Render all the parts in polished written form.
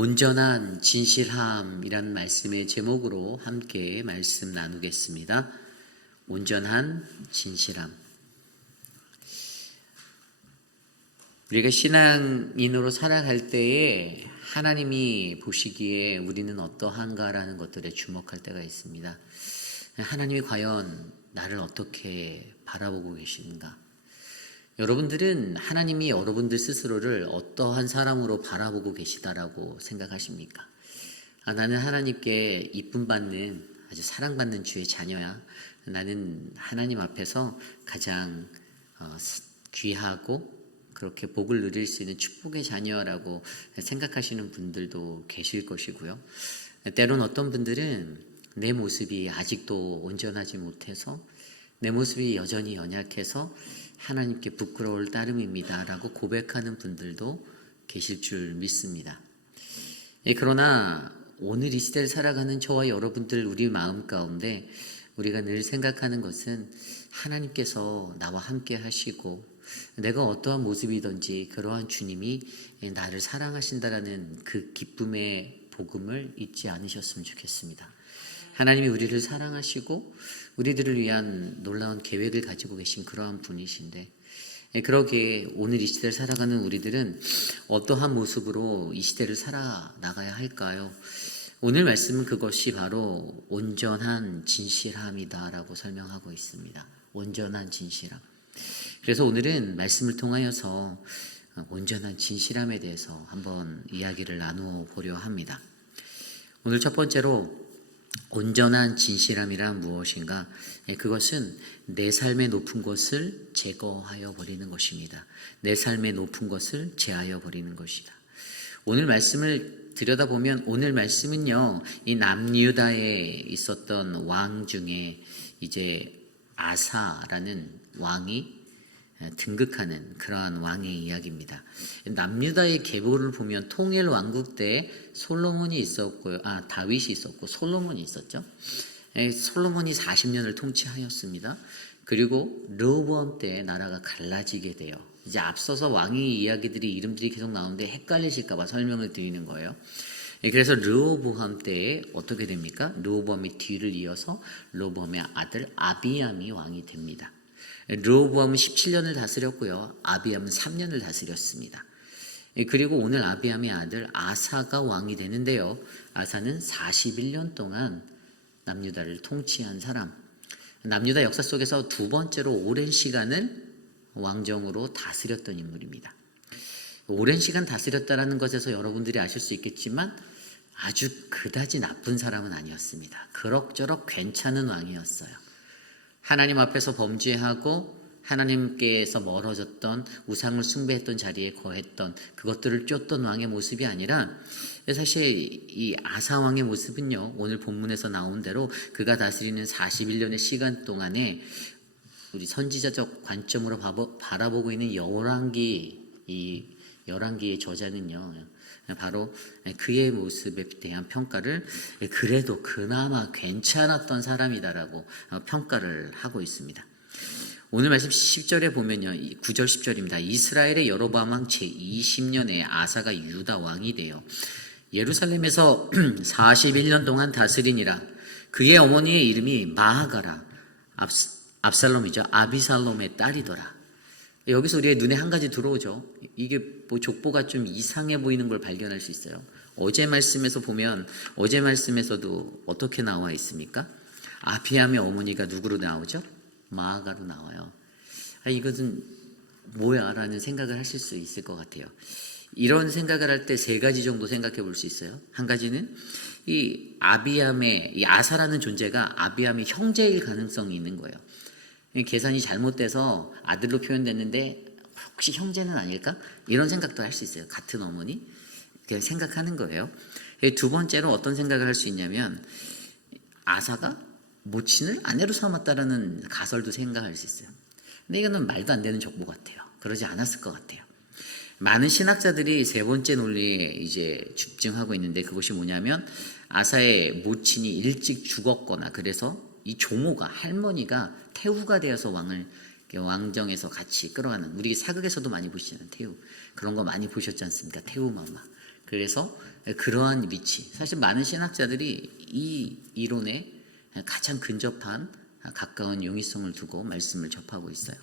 온전한 진실함이라는 말씀의 제목으로 함께 말씀 나누겠습니다. 온전한 진실함. 우리가 신앙인으로 살아갈 때에 하나님이 보시기에 우리는 어떠한가라는 것들에 주목할 때가 있습니다. 하나님이 과연 나를 어떻게 바라보고 계신가? 여러분들은 하나님이 여러분들 스스로를 어떠한 사람으로 바라보고 계시다라고 생각하십니까? 나는 하나님께 이쁨 받는, 아주 사랑받는 주의 자녀야. 나는 하나님 앞에서 가장 귀하고 그렇게 복을 누릴 수 있는 축복의 자녀라고 생각하시는 분들도 계실 것이고요. 때론 어떤 분들은 내 모습이 아직도 온전하지 못해서, 내 모습이 여전히 연약해서 하나님께 부끄러울 따름입니다 라고 고백하는 분들도 계실 줄 믿습니다. 그러나 오늘 이 시대를 살아가는 저와 여러분들, 우리 마음 가운데 우리가 늘 생각하는 것은 하나님께서 나와 함께 하시고 내가 어떠한 모습이든지 그러한 주님이 나를 사랑하신다라는 그 기쁨의 복음을 잊지 않으셨으면 좋겠습니다. 하나님이 우리를 사랑하시고 우리들을 위한 놀라운 계획을 가지고 계신 그러한 분이신데, 그러기에 오늘 이 시대를 살아가는 우리들은 어떠한 모습으로 이 시대를 살아나가야 할까요? 오늘 말씀은 그것이 바로 온전한 진실함이다라고 설명하고 있습니다. 온전한 진실함. 그래서 오늘은 말씀을 통하여서 온전한 진실함에 대해서 한번 이야기를 나누어 보려 합니다. 오늘 첫 번째로 온전한 진실함이란 무엇인가? 그것은 내 삶의 높은 것을 제거하여 버리는 것입니다. 내 삶의 높은 것을 제하여 버리는 것이다. 오늘 말씀을 들여다보면 오늘 말씀은요, 이 남유다에 있었던 왕 중에 이제 아사라는 왕이 등극하는 그러한 왕의 이야기입니다. 남유다의 계보를 보면 통일 왕국 때 솔로몬이 있었고요. 다윗이 있었고 솔로몬이 있었죠. 솔로몬이 40년을 통치하였습니다. 그리고 르호보암 때 나라가 갈라지게 돼요. 이제 앞서서 왕의 이야기들이 이름들이 계속 나오는데 헷갈리실까 봐 설명을 드리는 거예요. 그래서 르호보암 때에 어떻게 됩니까? 르호보암이 뒤를 이어서 르호보암의 아들 아비암이 왕이 됩니다. 르호보암은 17년을 다스렸고요. 아비암은 3년을 다스렸습니다. 그리고 오늘 아비암의 아들 아사가 왕이 되는데요. 아사는 41년 동안 남유다를 통치한 사람. 남유다 역사 속에서 두 번째로 오랜 시간을 왕정으로 다스렸던 인물입니다. 오랜 시간 다스렸다는 것에서 여러분들이 아실 수 있겠지만 아주 그다지 나쁜 사람은 아니었습니다. 그럭저럭 괜찮은 왕이었어요. 하나님 앞에서 범죄하고 하나님께서 멀어졌던, 우상을 숭배했던 자리에 거했던 그것들을 쫓던 왕의 모습이 아니라, 사실 이 아사 왕의 모습은요, 오늘 본문에서 나온 대로 그가 다스리는 41년의 시간 동안에 우리 선지자적 관점으로 바라보고 있는 열왕기의 저자는요, 바로 그의 모습에 대한 평가를 그래도 그나마 괜찮았던 사람이다라고 평가를 하고 있습니다. 오늘 말씀 10절에 보면요, 9절 10절입니다. 이스라엘의 여로보암 왕 제20년에 아사가 유다 왕이 되어 예루살렘에서 41년 동안 다스리니라. 그의 어머니의 이름이 마아가라, 압살롬이죠. 아비살롬의 딸이더라. 여기서 우리의 눈에 한 가지 들어오죠. 이게 뭐 족보가 좀 이상해 보이는 걸 발견할 수 있어요. 어제 말씀에서 보면, 어제 말씀에서도 어떻게 나와 있습니까? 아비암의 어머니가 누구로 나오죠? 마아가로 나와요. 이것은 뭐야? 라는 생각을 하실 수 있을 것 같아요. 이런 생각을 할 때 세 가지 정도 생각해 볼 수 있어요. 한 가지는 이 아비암의, 이 아사라는 존재가 아비암의 형제일 가능성이 있는 거예요. 계산이 잘못돼서 아들로 표현됐는데 혹시 형제는 아닐까? 이런 생각도 할 수 있어요. 같은 어머니. 그냥 생각하는 거예요. 두 번째로 어떤 생각을 할 수 있냐면, 아사가 모친을 아내로 삼았다라는 가설도 생각할 수 있어요. 근데 이거는 말도 안 되는 족보 같아요. 그러지 않았을 것 같아요. 많은 신학자들이 세 번째 논리에 이제 집중하고 있는데, 그것이 뭐냐면 아사의 모친이 일찍 죽었거나, 그래서 이 조모가, 할머니가 태후가 되어서 왕정에서 같이 끌어가는, 우리 사극에서도 많이 보시는 태후, 그런 거 많이 보셨지 않습니까? 태후 마마. 그래서 그러한 위치, 사실 많은 신학자들이 이 이론에 가장 근접한 가까운 용이성을 두고 말씀을 접하고 있어요.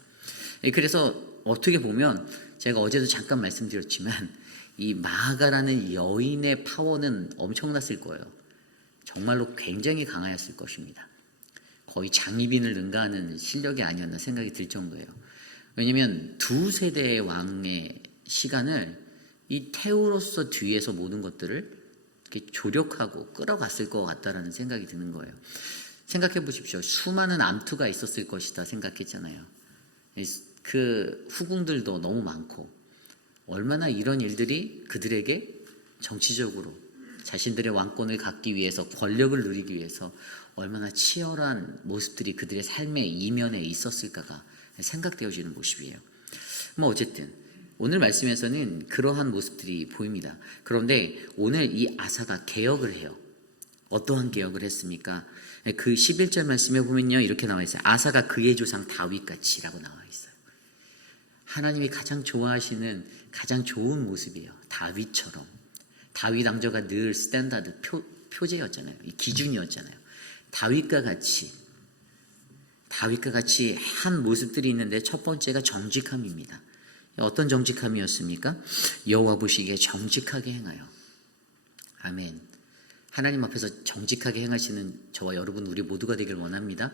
그래서 어떻게 보면 제가 어제도 잠깐 말씀드렸지만 이 마아가라는 여인의 파워는 엄청났을 거예요. 정말로 굉장히 강하였을 것입니다. 거의 장희빈을 능가하는 실력이 아니었나 생각이 들 정도예요. 왜냐하면 두 세대의 왕의 시간을 이 태우로서 뒤에서 모든 것들을 이렇게 조력하고 끌어갔을 것 같다라는 생각이 드는 거예요. 생각해 보십시오. 수많은 암투가 있었을 것이다 생각했잖아요. 그 후궁들도 너무 많고 얼마나 이런 일들이 그들에게 정치적으로 자신들의 왕권을 갖기 위해서 권력을 누리기 위해서 얼마나 치열한 모습들이 그들의 삶의 이면에 있었을까가 생각되어지는 모습이에요. 뭐 어쨌든 오늘 말씀에서는 그러한 모습들이 보입니다. 그런데 오늘 이 아사가 개혁을 해요. 어떠한 개혁을 했습니까? 그 11절 말씀에 보면요 이렇게 나와 있어요. 아사가 그의 조상 다윗같이 라고 나와 있어요. 하나님이 가장 좋아하시는 가장 좋은 모습이에요. 다윗처럼. 다윗 왕조가 늘 스탠다드 표제였잖아요. 기준이었잖아요. 다윗과 같이 한 모습들이 있는데 첫 번째가 정직함입니다. 어떤 정직함이었습니까? 여호와 보시기에 정직하게 행하여. 아멘. 하나님 앞에서 정직하게 행하시는 저와 여러분 우리 모두가 되길 원합니다.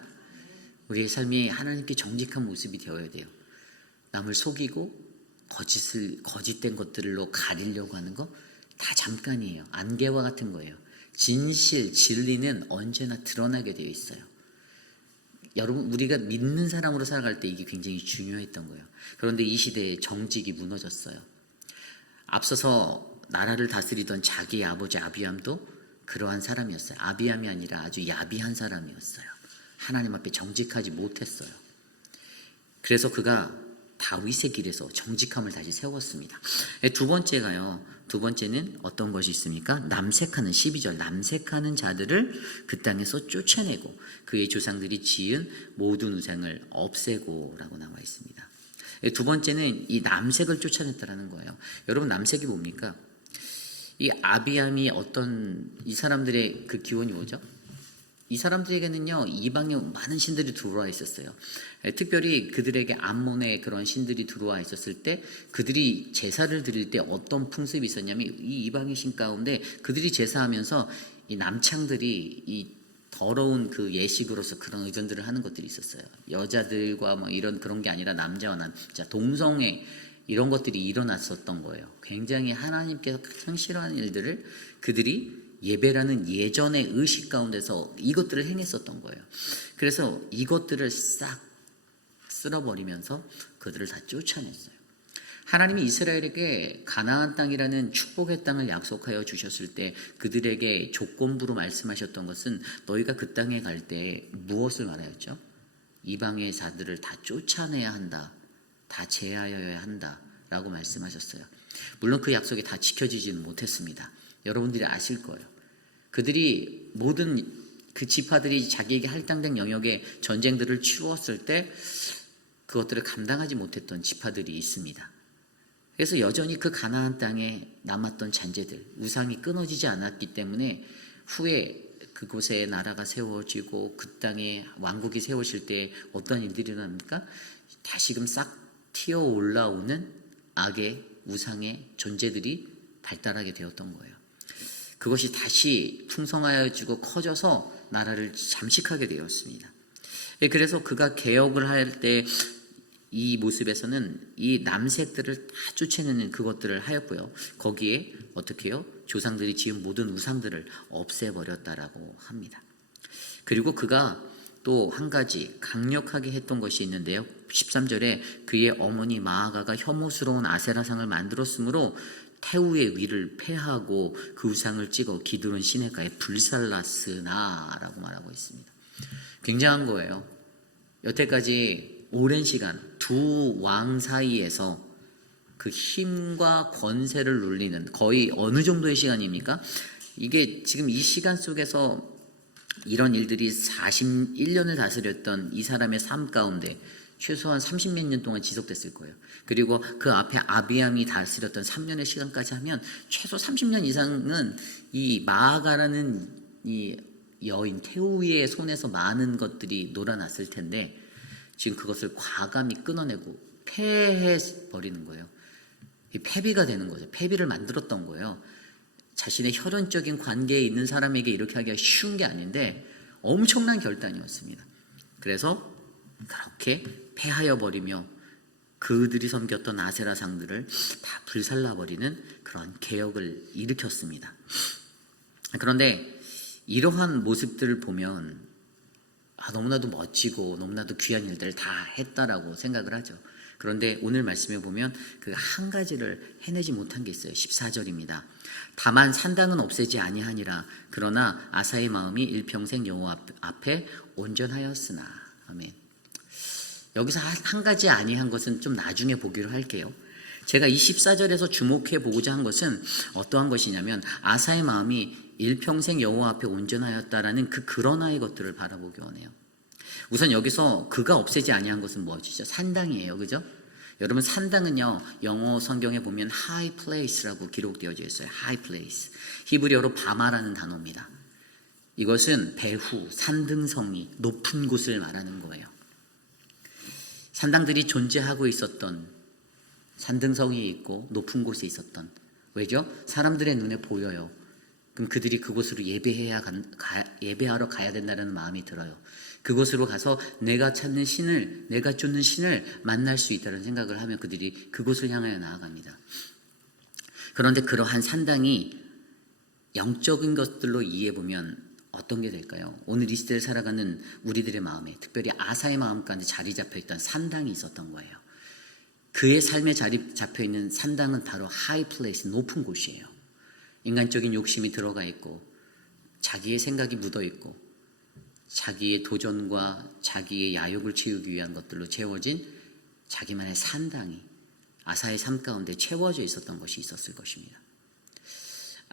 우리의 삶이 하나님께 정직한 모습이 되어야 돼요. 남을 속이고 거짓된 것들로 가리려고 하는 거 다 잠깐이에요. 안개와 같은 거예요. 진실, 진리는 언제나 드러나게 되어 있어요. 여러분 우리가 믿는 사람으로 살아갈 때 이게 굉장히 중요했던 거예요. 그런데 이 시대에 정직이 무너졌어요. 앞서서 나라를 다스리던 자기의 아버지 아비암도 그러한 사람이었어요. 아비암이 아니라 아주 야비한 사람이었어요. 하나님 앞에 정직하지 못했어요. 그래서 그가 다윗의 길에서 정직함을 다시 세웠습니다. 두 번째는 어떤 것이 있습니까? 남색하는 12절 남색하는 자들을 그 땅에서 쫓아내고 그의 조상들이 지은 모든 우상을 없애고 라고 나와 있습니다. 두 번째는 이 남색을 쫓아냈다라는 거예요. 여러분 남색이 뭡니까? 이 아비암이 이 사람들의 그 기원이 뭐죠? 이 사람들에게는요 이방의 많은 신들이 들어와 있었어요. 특별히 그들에게 암몬의 그런 신들이 들어와 있었을 때 그들이 제사를 드릴 때 어떤 풍습이 있었냐면 이 이방의 신 가운데 그들이 제사하면서 이 남창들이 이 더러운 그 예식으로서 그런 의존들을 하는 것들이 있었어요. 여자들과 뭐 이런 그런 게 아니라 남자와 남자 동성애 이런 것들이 일어났었던 거예요. 굉장히 하나님께서 가장 싫어하는 일들을 그들이 예배라는 예전의 의식 가운데서 이것들을 행했었던 거예요. 그래서 이것들을 싹 쓸어버리면서 그들을 다 쫓아냈어요. 하나님이 이스라엘에게 가나안 땅이라는 축복의 땅을 약속하여 주셨을 때 그들에게 조건부로 말씀하셨던 것은 너희가 그 땅에 갈 때 무엇을 말하였죠? 이방의 자들을 다 쫓아내야 한다. 다 제하여야 한다. 라고 말씀하셨어요. 물론 그 약속이 다 지켜지지는 못했습니다. 여러분들이 아실 거예요. 그들이 모든 그 지파들이 자기에게 할당된 영역의 전쟁들을 치루었을 때 그것들을 감당하지 못했던 지파들이 있습니다. 그래서 여전히 그 가나안 땅에 남았던 잔재들, 우상이 끊어지지 않았기 때문에 후에 그곳에 나라가 세워지고 그 땅에 왕국이 세워질 때 어떤 일들이 일어납니까? 다시금 싹 튀어 올라오는 악의 우상의 존재들이 발달하게 되었던 거예요. 그것이 다시 풍성하여지고 커져서 나라를 잠식하게 되었습니다. 그래서 그가 개혁을 할 때 이 모습에서는 이 남색들을 다 쫓아내는 그것들을 하였고요. 거기에 어떻게 해요? 조상들이 지은 모든 우상들을 없애버렸다라고 합니다. 그리고 그가 또 한 가지 강력하게 했던 것이 있는데요. 13절에 그의 어머니 마아가가 혐오스러운 아세라상을 만들었으므로 태우의 위를 패하고 그 우상을 찍어 기드론 시내가에 불살랐으나 라고 말하고 있습니다. 굉장한 거예요. 여태까지 오랜 시간 두 왕 사이에서 그 힘과 권세를 누리는 거의 어느 정도의 시간입니까? 이게 지금 이 시간 속에서 이런 일들이 41년을 다스렸던 이 사람의 삶 가운데 최소한 30몇 년 동안 지속됐을 거예요. 그리고 그 앞에 아비암이 다스렸던 3년의 시간까지 하면 최소 30년 이상은 이 마아가라는 이 여인 태우의 손에서 많은 것들이 놀아났을 텐데 지금 그것을 과감히 끊어내고 폐해 버리는 거예요. 이 폐비가 되는 거죠. 폐비를 만들었던 거예요. 자신의 혈연적인 관계에 있는 사람에게 이렇게 하기가 쉬운 게 아닌데 엄청난 결단이었습니다. 그래서 그렇게 폐하여 버리며 그들이 섬겼던 아세라 상들을 다 불살라 버리는 그런 개혁을 일으켰습니다. 그런데 이러한 모습들을 보면 너무나도 멋지고 너무나도 귀한 일들을 다 했다라고 생각을 하죠. 그런데 오늘 말씀에 보면 그 한 가지를 해내지 못한 게 있어요. 14절입니다. 다만 산당은 없애지 아니하니라. 그러나 아사의 마음이 일평생 여호와 앞에 온전하였으나. 아멘. 여기서 한 가지 아니한 것은 좀 나중에 보기로 할게요. 제가 24절에서 주목해 보고자 한 것은 어떠한 것이냐면 아사의 마음이 일평생 여호와 앞에 온전하였다라는 그 그러나의 것들을 바라보기 원해요. 우선 여기서 그가 없애지 아니한 것은 무엇이죠? 산당이에요. 그죠? 여러분 산당은요 영어 성경에 보면 high place라고 기록되어져 있어요. high place. 히브리어로 바마라는 단어입니다. 이것은 배후, 산등성이 높은 곳을 말하는 거예요. 산당들이 존재하고 있었던 산등성이 있고 높은 곳에 있었던 왜죠? 사람들의 눈에 보여요. 그럼 그들이 그곳으로 예배하러 가야 된다는 마음이 들어요. 그곳으로 가서 내가 찾는 신을, 내가 쫓는 신을 만날 수 있다는 생각을 하면 그들이 그곳을 향하여 나아갑니다. 그런데 그러한 산당이 영적인 것들로 이해해보면 어떤 게 될까요? 오늘 이 시대를 살아가는 우리들의 마음에 특별히 아사의 마음 가운데 자리 잡혀있던 산당이 있었던 거예요. 그의 삶에 자리 잡혀있는 산당은 바로 하이 플레이스, 높은 곳이에요. 인간적인 욕심이 들어가 있고 자기의 생각이 묻어있고 자기의 도전과 자기의 야욕을 채우기 위한 것들로 채워진 자기만의 산당이 아사의 삶 가운데 채워져 있었던 것이 있었을 것입니다.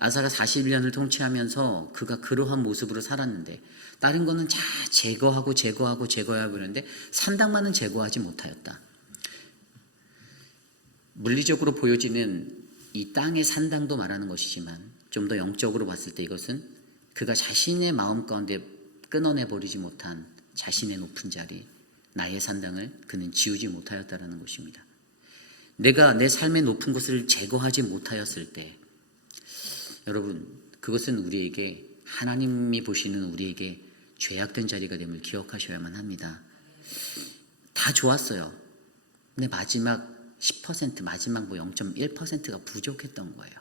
아사가 41년을 통치하면서 그가 그러한 모습으로 살았는데 다른 거는 다 제거하고 그러는데 산당만은 제거하지 못하였다. 물리적으로 보여지는 이 땅의 산당도 말하는 것이지만 좀 더 영적으로 봤을 때 이것은 그가 자신의 마음 가운데 끊어내버리지 못한 자신의 높은 자리, 나의 산당을 그는 지우지 못하였다는 것입니다. 내가 내 삶의 높은 것을 제거하지 못하였을 때 여러분 그것은 우리에게 하나님이 보시는 우리에게 죄악된 자리가 됨을 기억하셔야만 합니다. 다 좋았어요. 근데 마지막 10% 마지막 0.1%가 부족했던 거예요.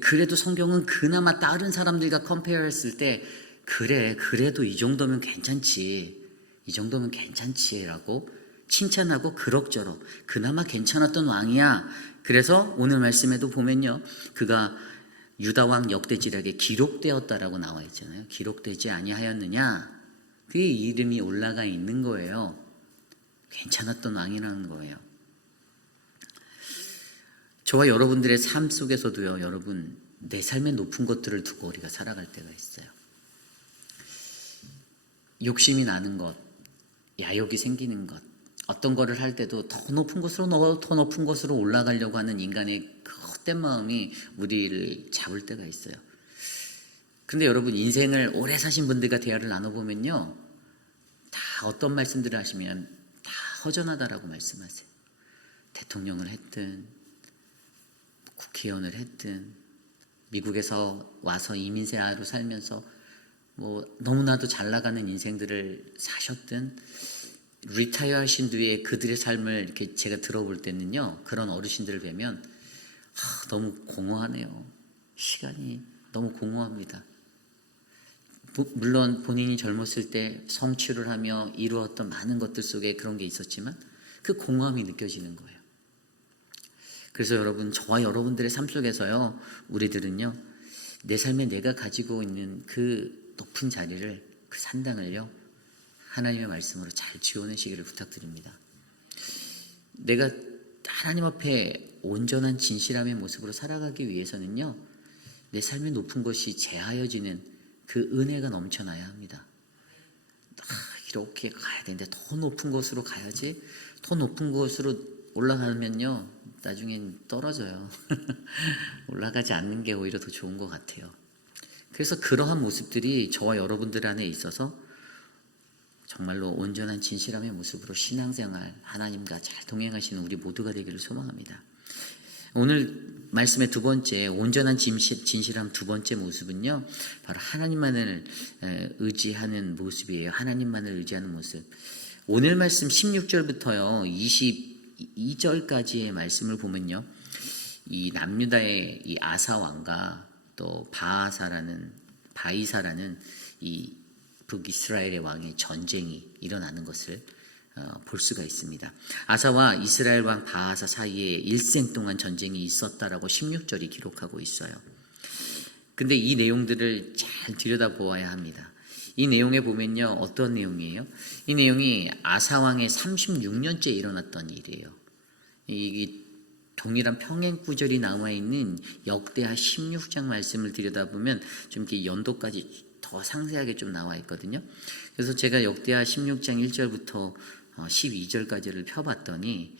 그래도 성경은 그나마 다른 사람들과 컴페어했을 때 그래도 이 정도면 괜찮지라고 칭찬하고 그럭저럭 그나마 괜찮았던 왕이야. 그래서 오늘 말씀에도 보면요 그가 유다왕 역대지략에 기록되었다라고 나와 있잖아요. 기록되지 아니하였느냐? 그의 이름이 올라가 있는 거예요. 괜찮았던 왕이라는 거예요. 저와 여러분들의 삶 속에서도요, 여러분 내 삶의 높은 것들을 두고 우리가 살아갈 때가 있어요. 욕심이 나는 것, 야욕이 생기는 것, 어떤 거를 할 때도 더 높은 곳으로 올라가려고 하는 인간의 헛된 마음이 우리를 잡을 때가 있어요. 근데 여러분 인생을 오래 사신 분들과 대화를 나눠보면요, 다 어떤 말씀들을 하시면 다 허전하다라고 말씀하세요. 대통령을 했든 국회의원을 했든 미국에서 와서 이민생활로 살면서 너무나도 잘 나가는 인생들을 사셨든 리타이어 하신 뒤에 그들의 삶을 이렇게 제가 들어볼 때는요, 그런 어르신들을 뵈면 너무 공허하네요. 시간이 너무 공허합니다. 물론 본인이 젊었을 때 성취를 하며 이루었던 많은 것들 속에 그런 게 있었지만 그 공허함이 느껴지는 거예요. 그래서 여러분, 저와 여러분들의 삶 속에서요, 우리들은요, 내 삶에 내가 가지고 있는 그 높은 자리를, 그 산당을요, 하나님의 말씀으로 잘 지워내시기를 부탁드립니다. 내가 하나님 앞에 온전한 진실함의 모습으로 살아가기 위해서는요, 내 삶의 높은 것이 제하여지는 그 은혜가 넘쳐나야 합니다. 이렇게 가야 되는데 더 높은 곳으로 가야지. 더 높은 곳으로 올라가면요 나중엔 떨어져요. 올라가지 않는 게 오히려 더 좋은 것 같아요. 그래서 그러한 모습들이 저와 여러분들 안에 있어서 정말로 온전한 진실함의 모습으로 신앙생활 하나님과 잘 동행하시는 우리 모두가 되기를 소망합니다. 오늘 말씀의 두 번째 온전한 진실함 두 번째 모습은요 바로 하나님만을 의지하는 모습이에요. 하나님만을 의지하는 모습. 오늘 말씀 16절부터요 22절까지의 말씀을 보면요 이 남유다의 이 아사 왕과 또 바이사라는 이 북이스라엘의 왕의 전쟁이 일어나는 것을 볼 수가 있습니다. 아사와 이스라엘 왕 바하사 사이에 일생 동안 전쟁이 있었다라고 16절이 기록하고 있어요. 근데 이 내용들을 잘 들여다보아야 합니다. 이 내용에 보면요 어떤 내용이에요? 이 내용이 아사 왕의 36년째 일어났던 일이에요. 이 동일한 평행 구절이 나와 있는 역대하 16장 말씀을 들여다보면 좀 이렇게 연도까지 더 상세하게 좀 나와 있거든요. 그래서 제가 역대하 16장 1절부터 12절까지를 펴봤더니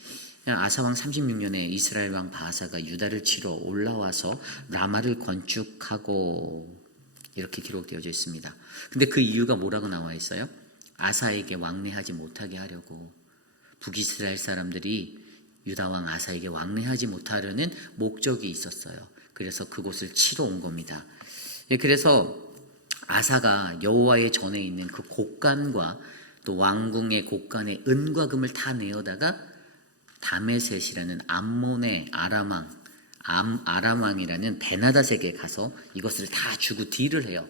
아사왕 36년에 이스라엘 왕 바하사가 유다를 치러 올라와서 라마를 건축하고 이렇게 기록되어져 있습니다. 근데 그 이유가 뭐라고 나와 있어요? 아사에게 왕래하지 못하게 하려고 북이스라엘 사람들이 유다왕 아사에게 왕래하지 못하려는 목적이 있었어요. 그래서 그곳을 치러 온 겁니다. 그래서 아사가 여호와의 전에 있는 그 곡간과 또 왕궁의 곡간에 은과 금을 다 내어다가 다메셋이라는 암몬의 아람왕이라는 베나닷에게 가서 이것을 다 주고 딜을 해요.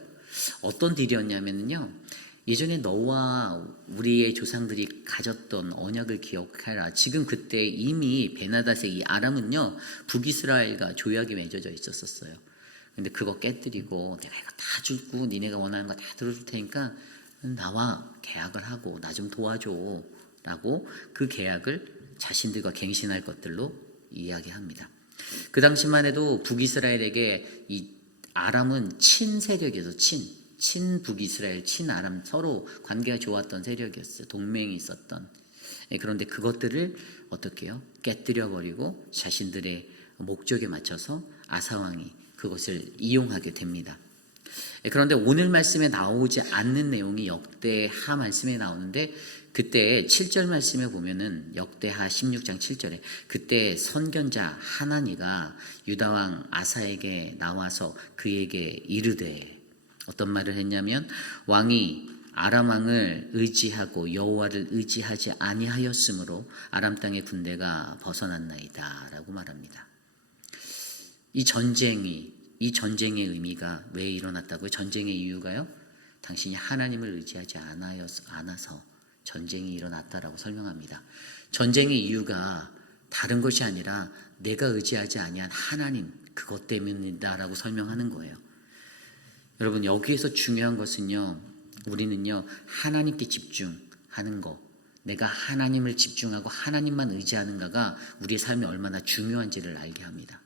어떤 딜이었냐면요 예전에 너와 우리의 조상들이 가졌던 언약을 기억해라. 지금 그때 이미 베나닷의 이 아람은요 북이스라엘과 조약이 맺어져 있었어요. 근데 그거 깨뜨리고 내가 이거 다 주고 니네가 원하는 거 다 들어줄 테니까 나와 계약을 하고 나 좀 도와줘 라고 그 계약을 자신들과 갱신할 것들로 이야기합니다. 그 당시만 해도 북이스라엘에게 이 아람은 친세력이어서 친북이스라엘, 친아람 서로 관계가 좋았던 세력이었어요. 동맹이 있었던. 그런데 그것들을 어떻게 해요? 깨뜨려버리고 자신들의 목적에 맞춰서 아사왕이 그것을 이용하게 됩니다. 그런데 오늘 말씀에 나오지 않는 내용이 역대하 말씀에 나오는데 그때 7절 말씀에 보면은 역대하 16장 7절에 그때 선견자 하나니가 유다왕 아사에게 나와서 그에게 이르되 어떤 말을 했냐면 왕이 아람 왕을 의지하고 여호와를 의지하지 아니하였으므로 아람 땅의 군대가 벗어났나이다 라고 말합니다. 이 전쟁의 의미가 왜 일어났다고요? 전쟁의 이유가요? 당신이 하나님을 의지하지 않아서 전쟁이 일어났다라고 설명합니다. 전쟁의 이유가 다른 것이 아니라 내가 의지하지 아니한 하나님 그것 때문이다라고 설명하는 거예요. 여러분 여기에서 중요한 것은요. 우리는요. 하나님께 집중하는 거 내가 하나님을 집중하고 하나님만 의지하는가가 우리의 삶에 얼마나 중요한지를 알게 합니다.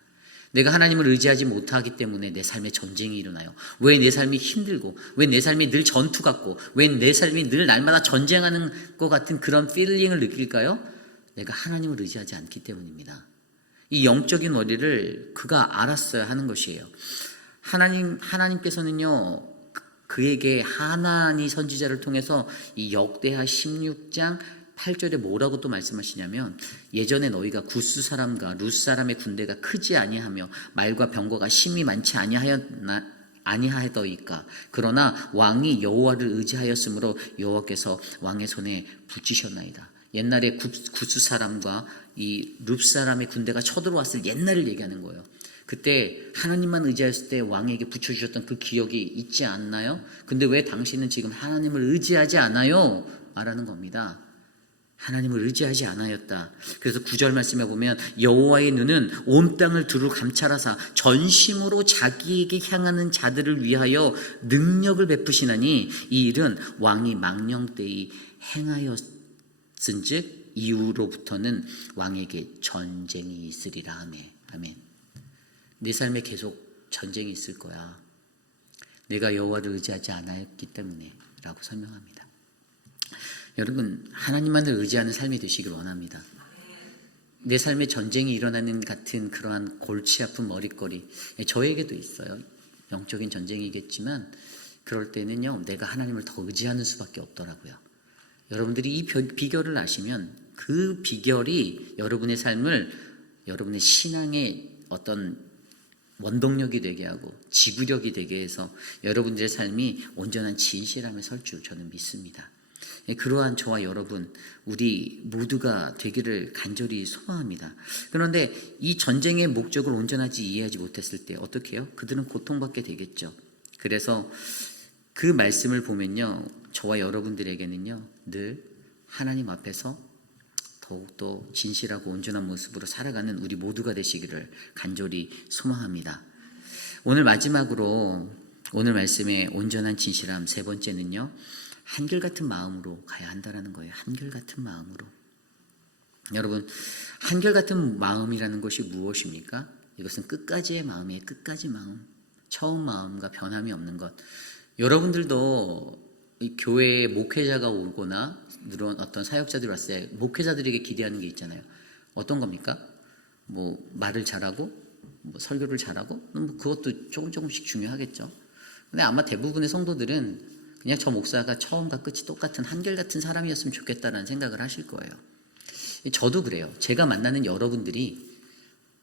내가 하나님을 의지하지 못하기 때문에 내 삶에 전쟁이 일어나요. 왜 내 삶이 힘들고 왜 내 삶이 늘 전투 같고 왜 내 삶이 늘 날마다 전쟁하는 것 같은 그런 필링을 느낄까요? 내가 하나님을 의지하지 않기 때문입니다. 이 영적인 원리를 그가 알았어야 하는 것이에요. 하나님께서는요 그에게 하나니 선지자를 통해서 이 역대하 16장 8절에 뭐라고 또 말씀하시냐면 예전에 너희가 구스 사람과 룻 사람의 군대가 크지 아니하며 말과 병거가 심히 많지 아니하더이까 그러나 왕이 여호와를 의지하였으므로 여호와께서 왕의 손에 붙이셨나이다. 옛날에 구스 사람과 이 룻 사람의 군대가 쳐들어왔을 옛날을 얘기하는 거예요. 그때 하나님만 의지했을 때 왕에게 붙여주셨던 그 기억이 있지 않나요? 근데 왜 당신은 지금 하나님을 의지하지 않아요? 말하는 겁니다. 하나님을 의지하지 않았다. 그래서 9절 말씀에 보면 여호와의 눈은 온 땅을 두루 감찰하사 전심으로 자기에게 향하는 자들을 위하여 능력을 베푸시나니 이 일은 왕이 망령되이 행하였은즉 이후로부터는 왕에게 전쟁이 있으리라 하며 아멘. 내 삶에 계속 전쟁이 있을 거야. 내가 여호와를 의지하지 않았기 때문에 라고 설명합니다. 여러분, 하나님만을 의지하는 삶이 되시길 원합니다. 내 삶에 전쟁이 일어나는 같은 그러한 골치 아픈 머릿거리, 저에게도 있어요. 영적인 전쟁이겠지만 그럴 때는요, 내가 하나님을 더 의지하는 수밖에 없더라고요. 여러분들이 이 비결을 아시면 그 비결이 여러분의 삶을, 여러분의 신앙의 어떤 원동력이 되게 하고 지구력이 되게 해서 여러분들의 삶이 온전한 진실함에 설 줄 저는 믿습니다. 그러한 저와 여러분, 우리 모두가 되기를 간절히 소망합니다. 그런데 이 전쟁의 목적을 온전하지 이해하지 못했을 때 어떻게 해요? 그들은 고통받게 되겠죠. 그래서 그 말씀을 보면요, 저와 여러분들에게는요, 늘 하나님 앞에서 더욱더 진실하고 온전한 모습으로 살아가는 우리 모두가 되시기를 간절히 소망합니다. 오늘 마지막으로 오늘 말씀의 온전한 진실함 세 번째는요, 한결같은 마음으로 가야 한다는 거예요. 한결같은 마음으로. 여러분, 한결같은 마음이라는 것이 무엇입니까? 이것은 끝까지의 마음이에요. 끝까지 마음. 처음 마음과 변함이 없는 것. 여러분들도 교회에 목회자가 오거나 이런 어떤 사역자들이 왔을 때 목회자들에게 기대하는 게 있잖아요. 어떤 겁니까? 뭐 말을 잘하고, 뭐 설교를 잘하고, 뭐 그것도 조금씩 중요하겠죠. 근데 아마 대부분의 성도들은 그냥 저 목사가 처음과 끝이 똑같은 한결같은 사람이었으면 좋겠다라는 생각을 하실 거예요. 저도 그래요. 제가 만나는 여러분들이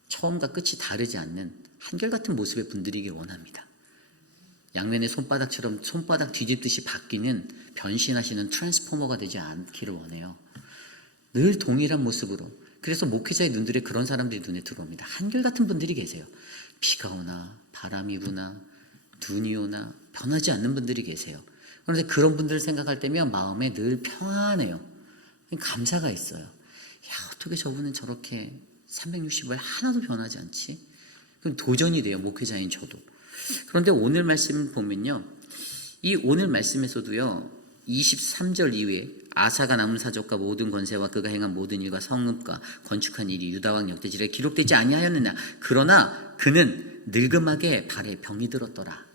처음과 끝이 다르지 않는 한결같은 모습의 분들이길 원합니다. 양면의 손바닥처럼 손바닥 뒤집듯이 바뀌는 변신하시는 트랜스포머가 되지 않기를 원해요. 늘 동일한 모습으로. 그래서 목회자의 눈들에 그런 사람들이 눈에 들어옵니다. 한결같은 분들이 계세요. 비가 오나 바람이 부나 눈이 오나 변하지 않는 분들이 계세요. 그런데 그런 분들을 생각할 때면 마음에 늘 평안해요. 감사가 있어요. 야, 어떻게 저분은 저렇게 360일 하나도 변하지 않지? 그럼 도전이 돼요, 목회자인 저도. 그런데 오늘 말씀 보면요, 이 오늘 말씀에서도요, 23절 이후에 아사가 남은 사적과 모든 권세와 그가 행한 모든 일과 성읍과 건축한 일이 유다왕 역대지에 기록되지 아니하였느냐. 그러나 그는 늙음하게 발에 병이 들었더라.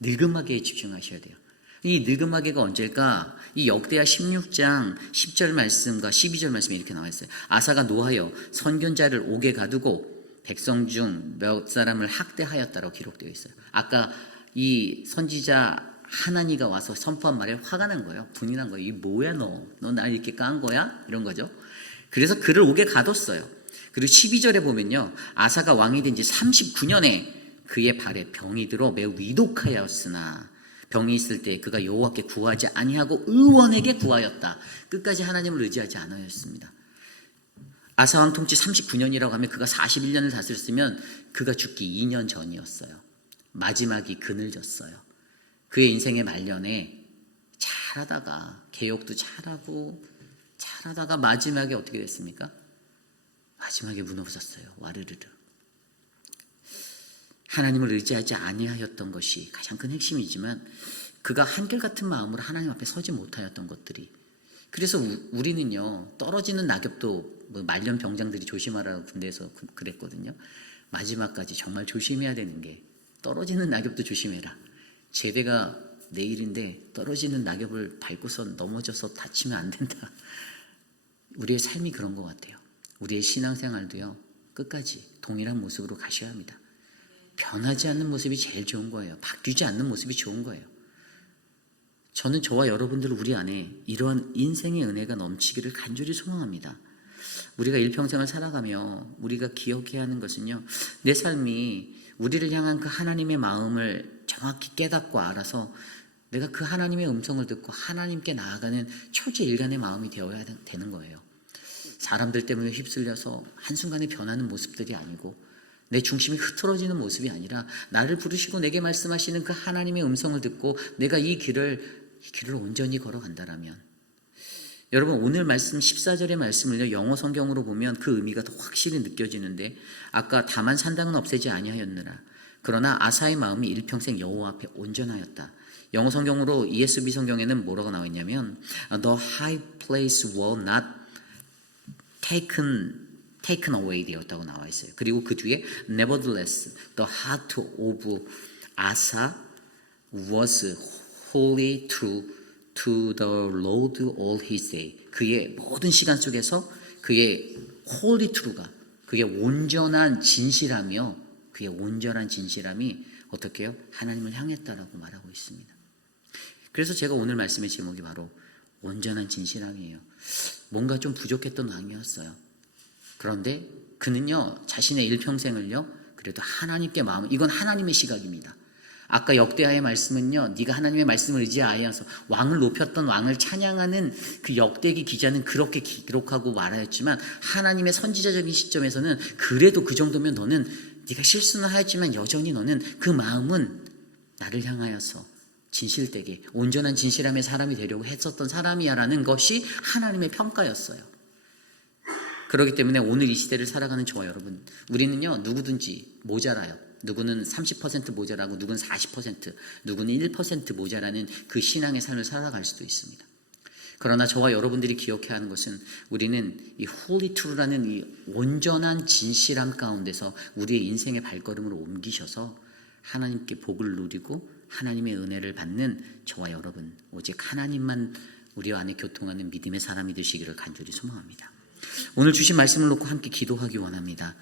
늙음하게에 집중하셔야 돼요. 이 늙음하게가 언제일까? 이 역대하 16장 10절 말씀과 12절 말씀에 이렇게 나와 있어요. 아사가 노하여 선견자를 옥에 가두고 백성 중 몇 사람을 학대하였다라고 기록되어 있어요. 아까 이 선지자 하나니가 와서 선포한 말에 화가 난 거예요. 분이 난 거예요. 이 뭐야 너 날 이렇게 깐 거야? 이런 거죠. 그래서 그를 옥에 가뒀어요. 그리고 12절에 보면요, 아사가 왕이 된 지 39년에 그의 발에 병이 들어 매우 위독하였으나 병이 있을 때 그가 여호와께 구하지 아니하고 의원에게 구하였다. 끝까지 하나님을 의지하지 않았습니다. 아사왕 통치 39년이라고 하면 그가 41년을 다스렸으면 그가 죽기 2년 전이었어요. 마지막이 그늘졌어요. 그의 인생의 말년에 잘하다가 개혁도 잘하다가 마지막에 어떻게 됐습니까? 마지막에 무너졌어요. 와르르르. 하나님을 의지하지 아니하였던 것이 가장 큰 핵심이지만 그가 한결같은 마음으로 하나님 앞에 서지 못하였던 것들이, 그래서 우리는요, 떨어지는 낙엽도 뭐 말년 병장들이 조심하라고 군대에서 그랬거든요. 마지막까지 정말 조심해야 되는 게, 떨어지는 낙엽도 조심해라. 제대가 내일인데 떨어지는 낙엽을 밟고서 넘어져서 다치면 안 된다. 우리의 삶이 그런 것 같아요. 우리의 신앙생활도요, 끝까지 동일한 모습으로 가셔야 합니다. 변하지 않는 모습이 제일 좋은 거예요. 바뀌지 않는 모습이 좋은 거예요. 저는 저와 여러분들 우리 안에 이러한 인생의 은혜가 넘치기를 간절히 소망합니다. 우리가 일평생을 살아가며 우리가 기억해야 하는 것은요, 내 삶이 우리를 향한 그 하나님의 마음을 정확히 깨닫고 알아서 내가 그 하나님의 음성을 듣고 하나님께 나아가는 초지일간의 마음이 되어야 되는 거예요. 사람들 때문에 휩쓸려서 한순간에 변하는 모습들이 아니고 내 중심이 흐트러지는 모습이 아니라 나를 부르시고 내게 말씀하시는 그 하나님의 음성을 듣고 내가 이 길을 온전히 걸어간다라면, 여러분 오늘 말씀 14절의 말씀을요, 영어 성경으로 보면 그 의미가 더 확실히 느껴지는데, 아까 다만 산당은 없애지 아니하였느라 그러나 아사의 마음이 일평생 여호와 앞에 온전하였다. 영어 성경으로 ESV 성경에는 뭐라고 나와 있냐면 The high place was not taken away 되었다고 나와 있어요. 그리고 그 뒤에 Nevertheless the heart of Asa was wholly true to the Lord all his day. 그의 모든 시간 속에서 그의 holy true가, 그의 온전한 진실함이요, 그의 온전한 진실함이 어떻게 해요? 하나님을 향했다라고 말하고 있습니다. 그래서 제가 오늘 말씀의 제목이 바로 온전한 진실함이에요. 뭔가 좀 부족했던 왕이었어요. 그런데 그는요, 자신의 일평생을요, 그래도 하나님께 마음을, 이건 하나님의 시각입니다. 아까 역대하의 말씀은요, 네가 하나님의 말씀을 의지하여서 왕을 높였던, 왕을 찬양하는 그 역대기 기자는 그렇게 기록하고 말하였지만, 하나님의 선지자적인 시점에서는 그래도 그 정도면 너는, 네가 실수는 하였지만 여전히 너는 그 마음은 나를 향하여서 진실되게 온전한 진실함의 사람이 되려고 했었던 사람이야 라는 것이 하나님의 평가였어요. 그렇기 때문에 오늘 이 시대를 살아가는 저와 여러분, 우리는요, 누구든지 모자라요. 누구는 30% 모자라고, 누구는 40%, 누구는 1% 모자라는 그 신앙의 삶을 살아갈 수도 있습니다. 그러나 저와 여러분들이 기억해야 하는 것은, 우리는 이 Holy True라는 이 온전한 진실함 가운데서 우리의 인생의 발걸음을 옮기셔서 하나님께 복을 누리고 하나님의 은혜를 받는 저와 여러분, 오직 하나님만 우리 안에 교통하는 믿음의 사람이 되시기를 간절히 소망합니다. 오늘 주신 말씀을 놓고 함께 기도하기 원합니다.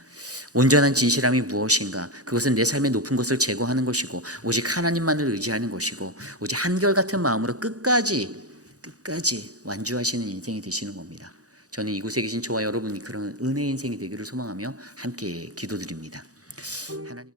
온전한 진실함이 무엇인가? 그것은 내 삶의 높은 것을 제거하는 것이고, 오직 하나님만을 의지하는 것이고, 오직 한결같은 마음으로 끝까지 완주하시는 인생이 되시는 겁니다. 저는 이곳에 계신 저와 여러분이 그런 은혜의 인생이 되기를 소망하며 함께 기도드립니다. 하나님.